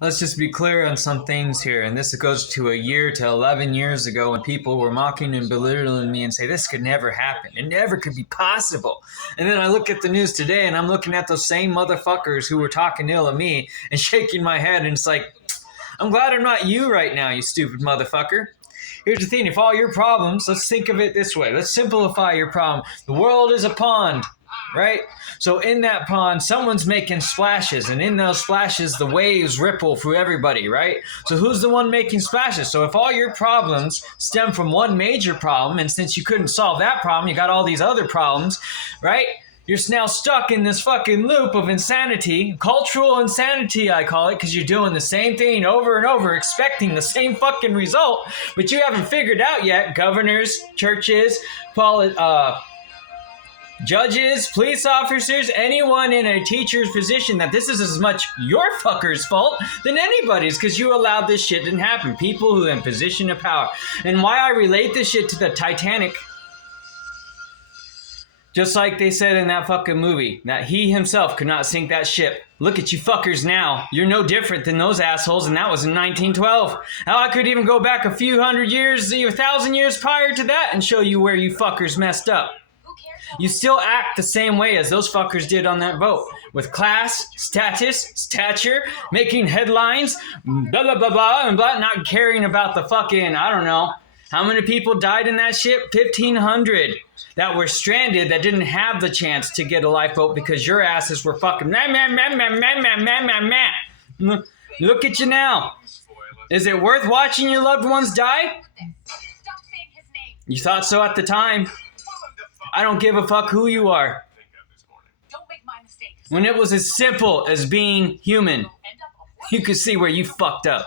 let's just be clear on some things here. And this goes to a year to 11 years ago when people were mocking and belittling me and say, this could never happen. It never could be possible. And then I look at the news today and I'm looking at those same motherfuckers who were talking ill of me and shaking my head. And it's like, I'm glad I'm not you right now, you stupid motherfucker. Here's the thing. If all your problems, let's think of it this way. Let's simplify your problem. The world is a pond, right? So in that pond, someone's making splashes, and in those splashes, the waves ripple through everybody, right? So who's the one making splashes? So if all your problems stem from one major problem, and since you couldn't solve that problem, you got all these other problems, right? You're now stuck in this fucking loop of insanity, cultural insanity, I call it, because you're doing the same thing over and over, expecting the same fucking result, but you haven't figured out yet, governors, churches, judges, police officers, anyone in a teacher's position, that this is as much your fucker's fault than anybody's, because you allowed this shit to happen. People who are in position of power. And why I relate this shit to the Titanic, just like they said in that fucking movie, that he himself could not sink that ship. Look at you fuckers now. You're no different than those assholes, and that was in 1912. Now I could even go back a few hundred years, 1,000 years prior to that and show you where you fuckers messed up. You still act the same way as those fuckers did on that boat. With class, stature, making headlines, blah, blah, blah, blah, and blah, not caring about the fucking, I don't know. How many people died in that ship? 1,500 that were stranded that didn't have the chance to get a lifeboat because your asses were fucking Look at you now. Is it worth watching your loved ones die? You thought so at the time. I don't give a fuck who you are. When it was as simple as being human, you could see where you fucked up.